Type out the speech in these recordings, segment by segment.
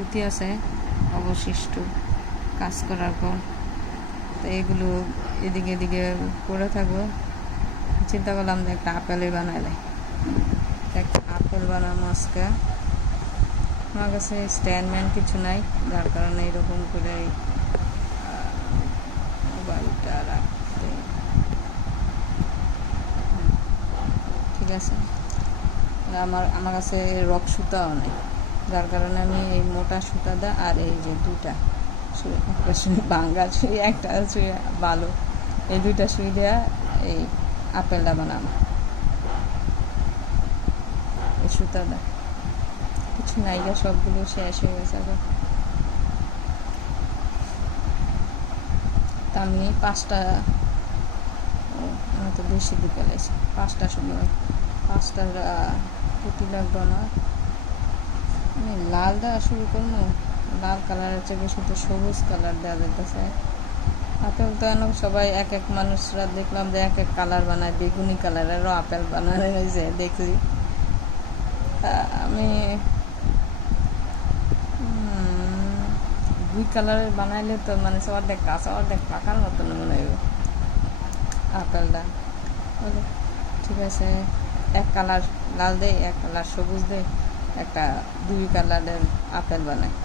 পুঁতি আছে অবশিষ্ট কাজ করার পর, তো এগুলো এদিকে এদিকে করে থাকবো। চিন্তা করলাম যে একটা আপেলই বানাইলে, একটা আপেল বানাবো আজকে। আমার কাছে স্ট্যান্ডম্যান কিছু নাই, যার কারণে এরকম করে মোবাইলটা রাখতে ঠিক আছে। আমার কাছে রক সুতাও নেই, যার কারণে আমি এই মোটা সুতাটা আর এই যে দুইটা ভাঙ্গা সুই, একটা সুই ভালো, এই দুইটা সুই দেওয়া এই আপেলটা বানাবো। এই সুতাটা কিছু নাইগা, সবগুলো শেষ হয়ে গেছে। তা আমি 5টা, আমি তো বেশি দিকে লাগছে, 5টা সময় 5টা পুঁতি লাগবে না। আমি লাল দেওয়া শুরু করবো, লাল কালারের চেয়ে বেশি তো সবুজ কালার দেওয়া যেতেছে। আপেল তো এখন সবাই এক এক মানুষরা দেখলাম যে এক এক কালার বানায়, বেগুনি কালারেরও আপেল বানানো হয়েছে দেখছি। আমি 2 কালারের বানাইলে তো মানে অর্ধেক কাঁচা অর্ধেক পাকার মতন মনে হয় আপেলটা। বলে ঠিক আছে, এক কালার লাল দেয়, এক কালার সবুজ দেয়, একটা 2 কালারের আপেল বানায়।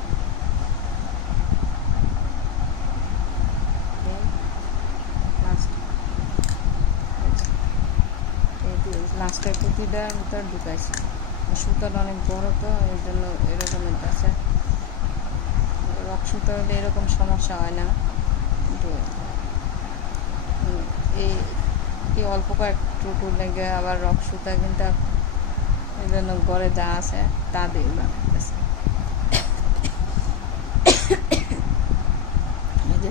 লাস্টের পুঁতিটা ভিতর ঢুকাইছি, সুতাটা অনেক বড় তো এই জন্য এরকম আছে। রক সুতা হলে এরকম সমস্যা হয় না, কিন্তু এই অল্প কয়েকটুকু লেগে আবার রক সুতা কিন্তু এই জন্য ঘরে যা আছে তা দিয়ে বানাইতেছে। এই যে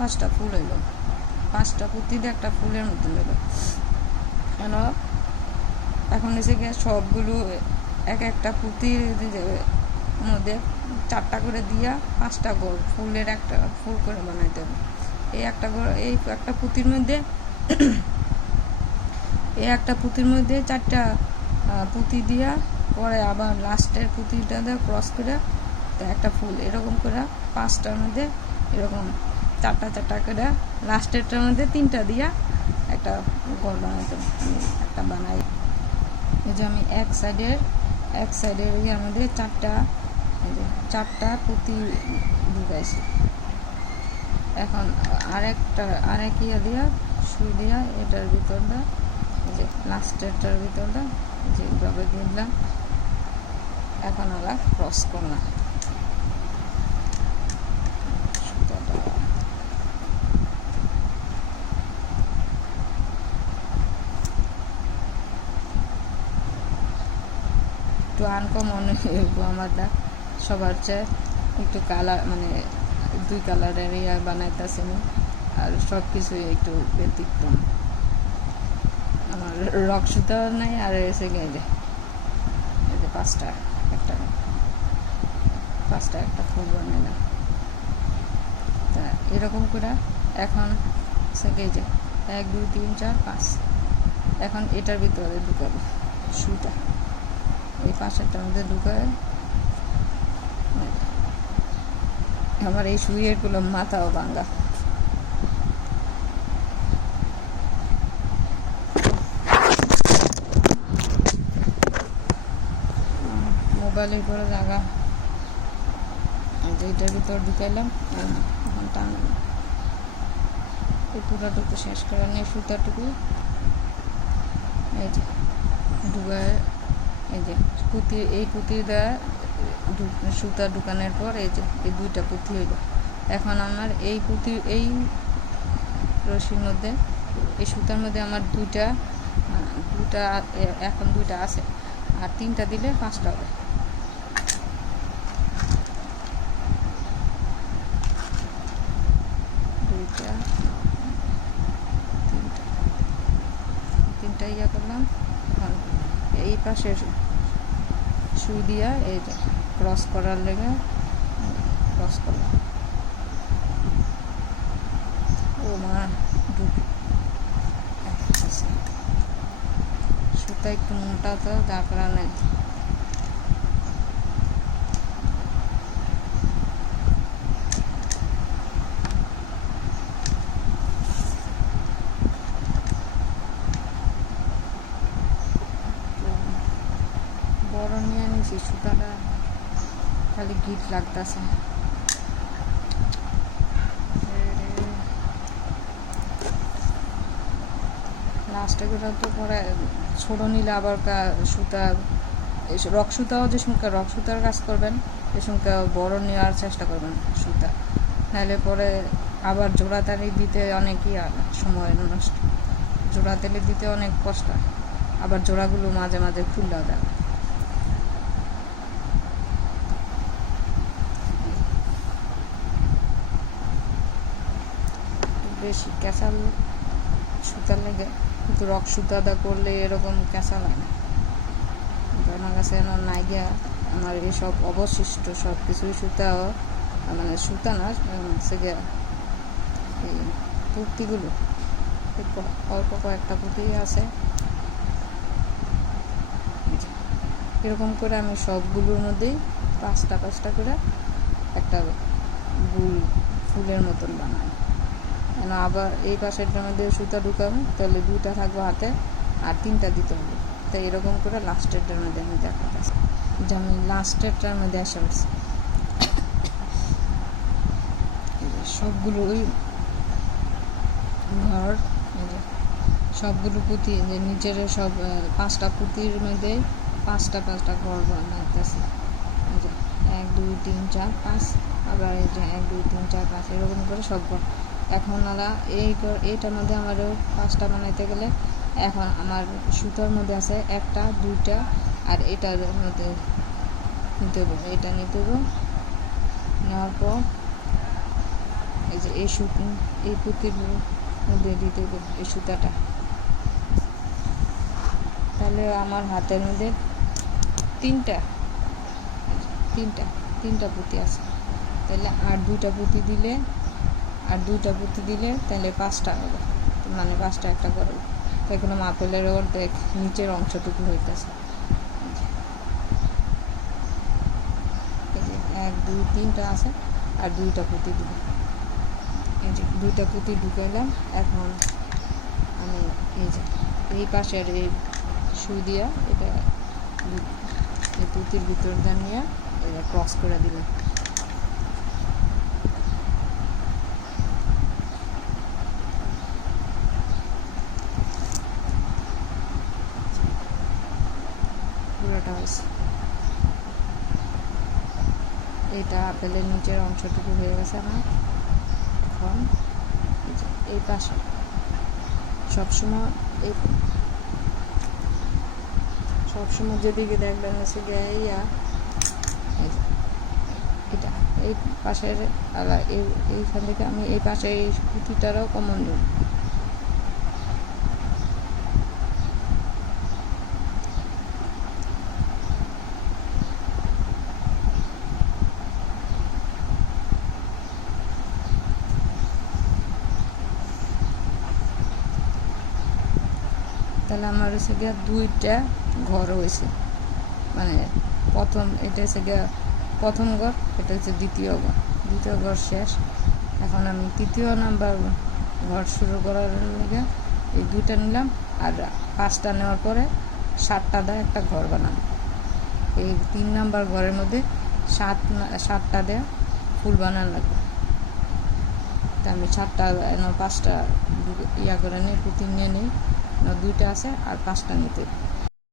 5টা ফুল হইল, 5টা পুঁতি দিয়ে একটা ফুলের মতন হইল। কেন এখন এসে গিয়ে সবগুলো এক একটা পুঁতির মধ্যে 4টা করে দিয়া 5টা গোল ফুলের একটা ফুল করে বানাইতে হবে। এই একটা পুঁতির মধ্যে এই একটা পুঁতির মধ্যে 4টা পুঁতি দিয়া পরে আবার লাস্টের পুঁতিটা দিয়ে ক্রস করে একটা ফুল, এরকম করে 5টার মধ্যে এরকম 4টা করে লাস্টেরটার মধ্যে 3টা দিয়া একটা গোল বানাইতে হবে। আমি একটা বানাই, এই যে আমি এক সাইডের ইয়ার মধ্যে 4টা পুঁতি ঢুকাইছি। এখন আরেক ইয়া দিয়া সুই দিয়া এটার ভিতরটা, এই যে লাস্টেরটার ভিতরটা যেভাবে দিলাম, এখন ওরা ক্রস করলাম। একটু আনকমন আমারটা সবার চেয়ে একটু কালার, মানে 2 কালারের ইয়া বানাইতেছি আর সব কিছু একটু ব্যতিক্রম। আমার রক সুতাও নাই, আর এসে গেলে এই যে 5টা একটা ফুল বানাইলাম। তা এরকম করে এখন সেকে যে 1 2 3 4 5, এখন এটার ভিতরে ঢুকাবো সুইটা, এই পাশেরটার মধ্যে ঢুকায়। আমার এই সুইয়ের গুলো মাথাও ভাঙ্গা। মোবাইলের পরে জায়গা, এটার ভিতর ঢুকাইলাম। এখন টানলাম, এই পুরাটুকু শেষ করে নিয়ে সুতাটুকু এই যে ঢুকায়, এই যে পুঁতিটা সুতা ঢুকানোর পর এই যে এই 2টা পুঁতি হইল। এখন আমার এই রশির মধ্যে, এই সুতার মধ্যে আমার দুইটা এখন 2টা আছে, আর 3টা দিলে 5টা হবে। তিনটা ইয়া করলাম। এখন এই পাশে সুই দিয়া এই যে ক্রস করার লেগে ক্রস করলাম। ও মা, সুতা একটু মোটা তো, যার কারণে বড় নিয়ে নিছি, সুতাটা খালি গিট লাগতেছে। লাস্টে করে তো পরে ছোটো নিলে আবার সুতা রক সুতাও যে সঙ্গে রক সুতার কাজ করবেন, এ সঙ্গে বড় নেওয়ার চেষ্টা করবেন সুতা, নাহলে পরে আবার জোড়া তালি দিতে অনেকই সময় নষ্ট, জোড়া তেলে দিতে অনেক কষ্ট, আবার জোড়াগুলো মাঝে মাঝে খুলে দেয়। বেশি ক্যাঁচাল সুতা লেগে, কিন্তু রক সুতাটা করলে এরকম ক্যাঁচা লাগে না। আমার কাছে নাই গিয়া আমার এসব অবশিষ্ট সব কিছুই সুতাও, মানে সুতা না হচ্ছে গিয়া এই পুঁতিগুলো, অল্প কয়েকটা পুঁতি আছে। এরকম করে আমি সবগুলোর মধ্যেই পাঁচটা পাঁচটা করে একটা গুল ফুলের মতন বানাই। কেন আবার এই পাশেরটার মধ্যে সুতা ঢুকাবো, তাহলে দুইটা থাকবো হাতে আর তিনটা দিতে হবে। তাই এরকম করে লাস্টেরটার মধ্যে আমি দেখাচ্ছি, যে আমি লাস্টেরটার মধ্যে আসা পারছি। সবগুলো ওই ঘর, সবগুলো পুঁতি যে নিচের সব পাঁচটা পুঁতির মধ্যে পাঁচটা পাঁচটা ঘর বানাইতেছি। 1 2 3 4 5, আবার এই যে 1 2 3 4 5 এরকম করে সব ঘর। এখন ওরা এইটার মধ্যে আমারও পাঁচটা বানাইতে গেলে এখন আমার সুতোর মধ্যে আছে একটা দুইটা, আর এটার মধ্যে নিতে হবে, এটা নিতে হবে। নেওয়ার পর এই যে এই পুঁতির মধ্যে দিতে হবে এই সুতাটা, তাহলে আমার হাতের মধ্যে তিনটা পুঁতি আছে। তাহলে আর দুইটা পুঁতি দিলে তাহলে পাঁচটা হবে, মানে পাঁচটা একটা করবে। তাই কোনো মাপেলের অর্ধেক নিচের অংশটুকু হইতেছে। 1 2 3টা আছে আর দুইটা পুঁতি দিব। এই যে দুইটা পুঁতি ঢুকাইলাম। এখন আমি এই যে এই পাশের এই সুই দিয়া এটা এই পুঁতির ভিতর দিয়ে নিয়ে এটা ক্রস করে দিলাম। পুরোটা হয়েছে। এটা আপেলের নিচের অংশটুকু হয়ে গেছে আমার। এখন এই পাশে সবসময় যেদিকে দেখবেন হচ্ছে গিয়ে এটা এই পাশের এইখান থেকে আমি এই পাশে এই পুঁতিটারও কমন নেব। তাহলে আমার হচ্ছে গিয়ে দুইটা ঘর হয়েছে, মানে প্রথম এটা হচ্ছে গিয়ে প্রথম ঘর, এটা হচ্ছে দ্বিতীয় ঘর শেষ। এখন আমি তৃতীয় নাম্বার ঘর শুরু করার লেগে এই দুইটা নিলাম, আর পাঁচটা নেওয়ার পরে 7টা দেয় একটা ঘর বানাবো। এই 3 নাম্বার ঘরের মধ্যে 7টা দেয় ফুল বানানো লাগবে। তা আমি 7টা 5টা ইয়া করে নিই, পুঁতি নিয়ে নিই, দুইটা আছে আর 5টা নিতে।